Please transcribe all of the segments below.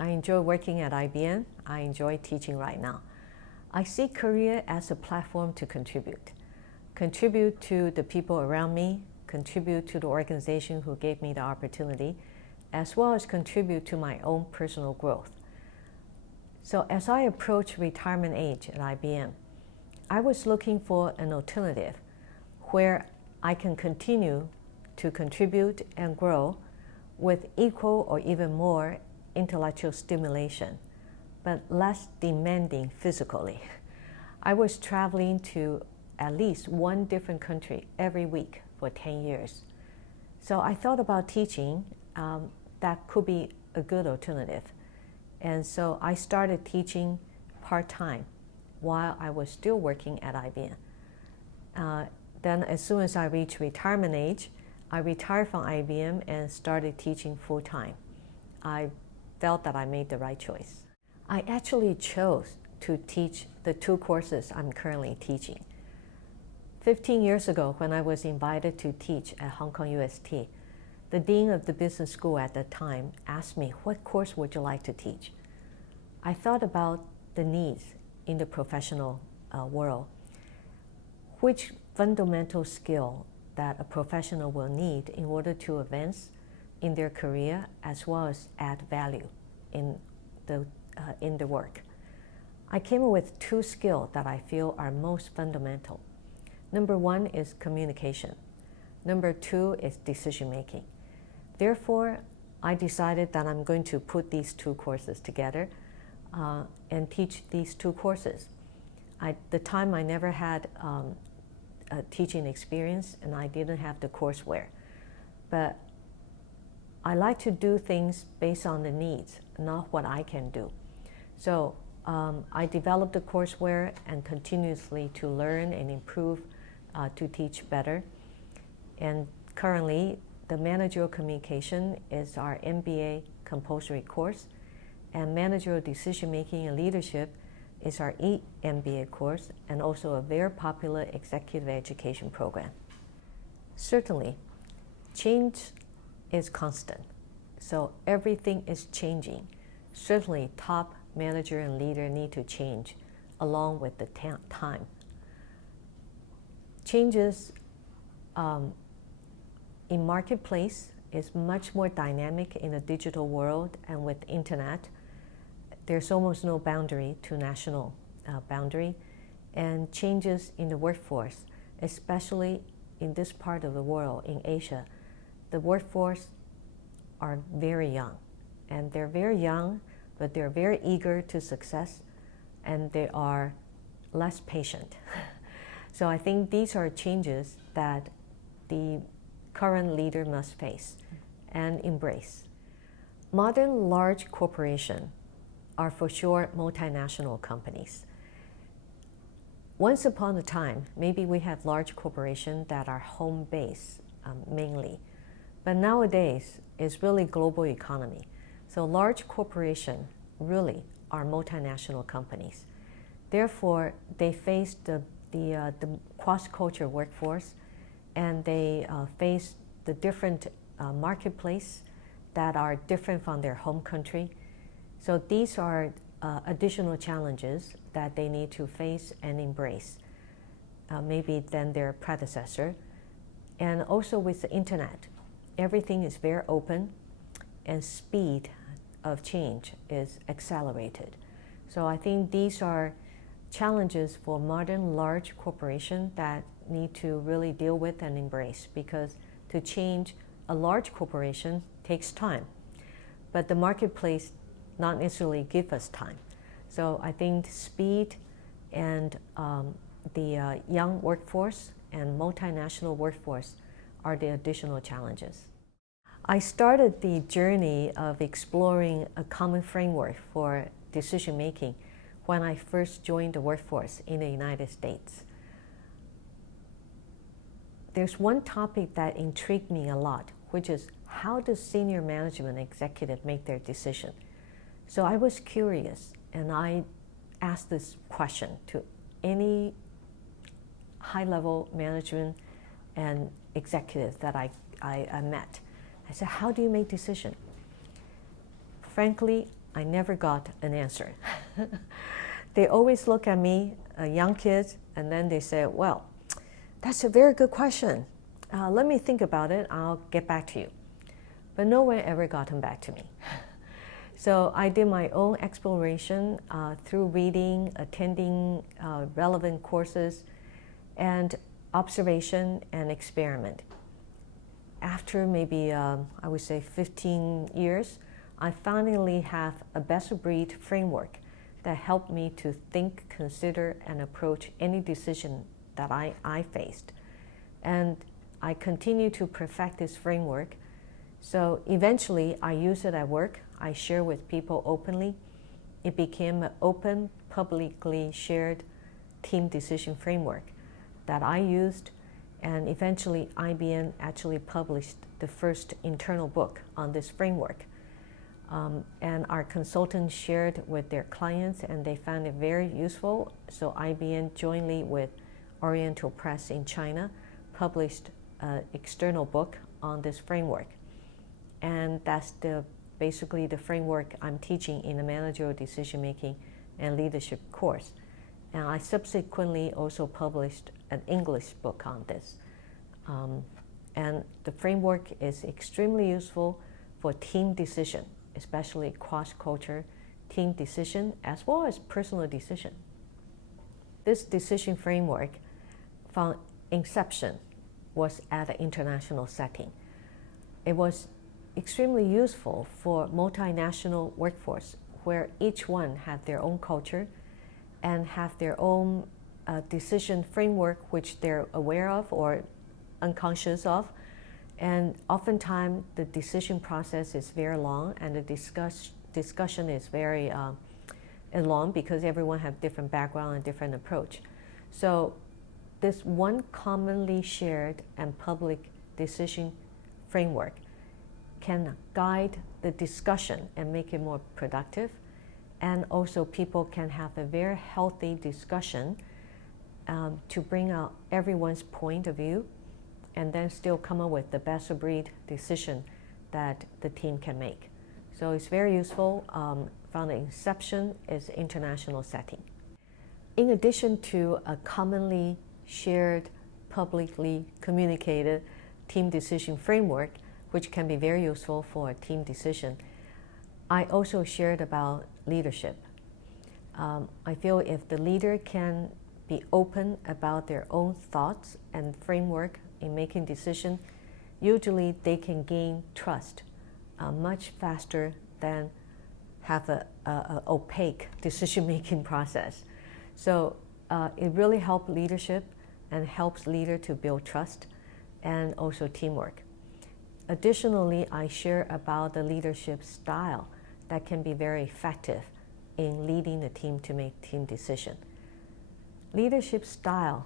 I enjoy working at IBM. I enjoy teaching right now. I see career as a platform to contribute. Contribute to the people around me, contribute to the organization who gave me the opportunity, as well as contribute to my own personal growth. So as I approach retirement age at IBM, I was looking for an alternative where I can continue to contribute and grow with equal or even more intellectual stimulation, but less demanding physically. I was traveling to at least one different country every week for 10 years. So I thought about teaching. That could be a good alternative. And so I started teaching part-time while I was still working at IBM. Then as soon as I reached retirement age, I retired from IBM and started teaching full-time. I felt that I made the right choice. I actually chose to teach the 2 courses I'm currently teaching. 15 years ago, when I was invited to teach at HKUST, the dean of the business school at the time asked me, what course would you like to teach? I thought about the needs in the professional world. Which fundamental skill that a professional will need in order to advance in their career as well as add value in the work. I came up with 2 skills that I feel are most fundamental. Number 1 is communication. Number 2 is decision making. Therefore, I decided that I'm going to put these 2 courses together and teach these 2 courses. At the time, I never had a teaching experience and I didn't have the courseware. But I like to do things based on the needs, not what I can do. So I developed the courseware and continuously to learn and improve to teach better. And currently, the managerial communication is our MBA compulsory course, and managerial decision making and leadership is our EMBA course, and also a very popular executive education program. Certainly, change is constant, so everything is changing. Certainly, top manager and leader need to change along with the time. Changes in marketplace is much more dynamic in the digital world, and with internet, there's almost no boundary to national boundary. And changes in the workforce, especially in this part of the world, in Asia, the workforce are very young. And they're very young, but they're very eager to success, and they are less patient. So I think these are changes that the current leader must face and embrace. Modern large corporations are for sure multinational companies. Once upon a time, maybe we had large corporations that are home-based mainly, but nowadays it's really global economy. So large corporations really are multinational companies. Therefore, they face the cross-culture workforce, and they face the different marketplace that are different from their home country. So these are additional challenges that they need to face and embrace, maybe than their predecessor. And also with the internet, everything is very open, and speed of change is accelerated. So I think these are challenges for modern large corporations that need to really deal with and embrace, because to change a large corporation takes time, but the marketplace not necessarily give us time. So I think speed and the young workforce and multinational workforce are the additional challenges. I started the journey of exploring a common framework for decision making when I first joined the workforce in the United States. There's one topic that intrigued me a lot, which is how does senior management executive make their decision? So I was curious, and I asked this question to any high-level management and executives that I met. I said, how do you make decisions? Frankly, I never got an answer. They always look at me, young kids, and then they say, well, that's a very good question. Let me think about it. I'll get back to you. But no one ever gotten back to me. So I did my own exploration through reading, attending relevant courses, and observation and experiment. After maybe, I would say 15 years, I finally have a best-of-breed framework that helped me to think, consider, and approach any decision that I faced. And I continue to perfect this framework. So eventually, I use it at work. I share with people openly. It became an open, publicly shared team decision framework that I used, and eventually IBM actually published the first internal book on this framework. And our consultants shared with their clients, and they found it very useful. So IBM, jointly with Oriental Press in China, published an external book on this framework. And that's basically the framework I'm teaching in the managerial decision-making and leadership course. And I subsequently also published an English book on this. And the framework is extremely useful for team decision, especially cross-culture team decision, as well as personal decision. This decision framework, from inception, was at an international setting. It was extremely useful for multinational workforce, where each one had their own culture and have their own decision framework, which they're aware of or unconscious of. And oftentimes the decision process is very long, and the discussion is very long, because everyone has different background and different approach. So this one commonly shared and public decision framework can guide the discussion and make it more productive. And also people can have a very healthy discussion to bring out everyone's point of view, and then still come up with the best of breed decision that the team can make. So it's very useful. From the inception, is international setting. In addition to a commonly shared, publicly communicated team decision framework, which can be very useful for a team decision, I also shared about leadership. I feel if the leader can be open about their own thoughts and framework in making decisions, usually they can gain trust much faster than have a opaque decision-making process. So it really helps leadership and helps leader to build trust and also teamwork. Additionally, I share about the leadership style that can be very effective in leading the team to make team decision. Leadership style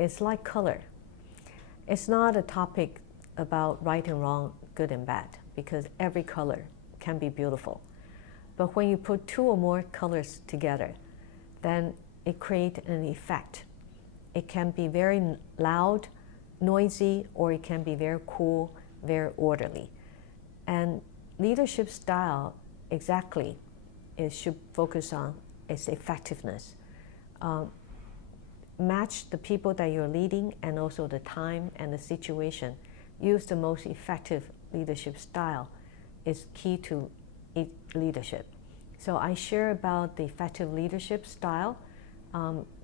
is like color. It's not a topic about right and wrong, good and bad, because every color can be beautiful. But when you put two or more colors together, then it creates an effect. It can be very loud, noisy, or it can be very cool, very orderly. And leadership style, exactly, it should focus on its effectiveness. Match the people that you're leading and also the time and the situation. Use the most effective leadership style is key to leadership. So I share about the effective leadership style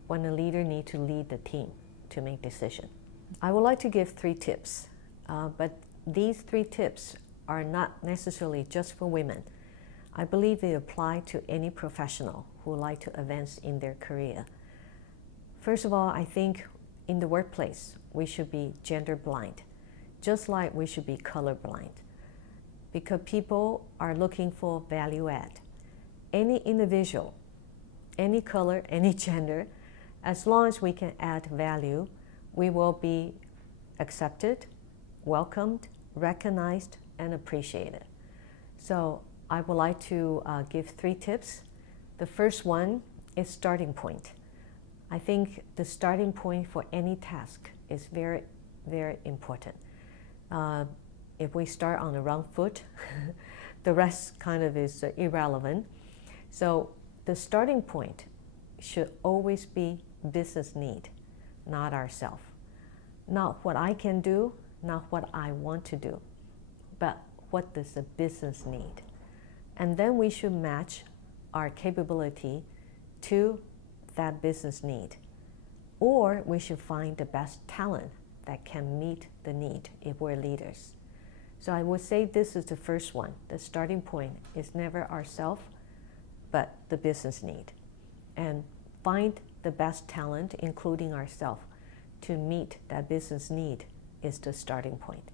when a leader needs to lead the team to make decisions. I would like to give 3 tips, but these 3 tips are not necessarily just for women. I believe they apply to any professional who would like to advance in their career. First of all, I think in the workplace, we should be gender blind, just like we should be color blind, because people are looking for value add. Any individual, any color, any gender, as long as we can add value, we will be accepted, welcomed, recognized, and appreciated. So I would like to give 3 tips. The first one is starting point. I think the starting point for any task is very, very important. If we start on the wrong foot, the rest kind of is irrelevant. So the starting point should always be business need, not ourselves. Not what I can do, not what I want to do, but what does the business need? And then we should match our capability to that business need. Or we should find the best talent that can meet the need if we're leaders. So I would say this is the first one. The starting point is never ourselves, but the business need. And find the best talent, including ourselves, to meet that business need is the starting point.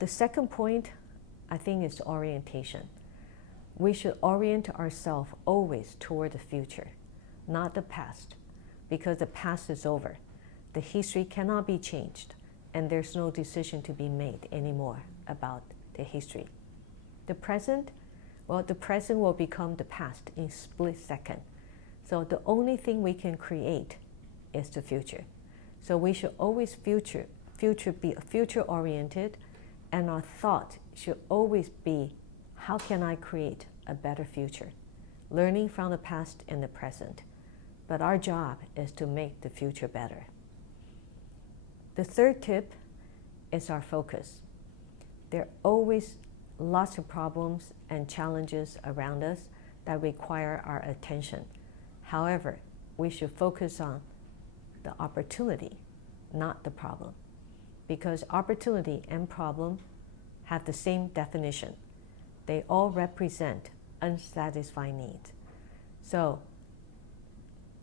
The second point, I think, is orientation. We should orient ourselves always toward the future, not the past, because the past is over. The history cannot be changed, and there's no decision to be made anymore about the history. The present, well, the present will become the past in split second. So the only thing we can create is the future. So we should always be future-oriented, and our thought should always be, how can I create a better future? Learning from the past and the present. But our job is to make the future better. The third tip is our focus. There are always lots of problems and challenges around us that require our attention. However, we should focus on the opportunity, not the problem. Because opportunity and problem have the same definition. They all represent unsatisfied needs. So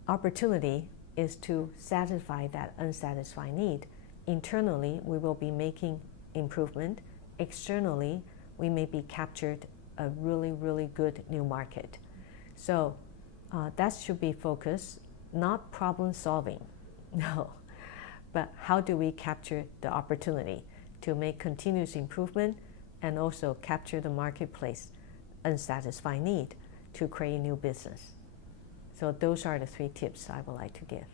opportunity is to satisfy that unsatisfied need. Internally, we will be making improvement. Externally, we may be captured a really, really good new market. So that should be focus, not problem solving, no. But how do we capture the opportunity to make continuous improvement and also capture the marketplace unsatisfied need to create new business? So those are the 3 tips I would like to give.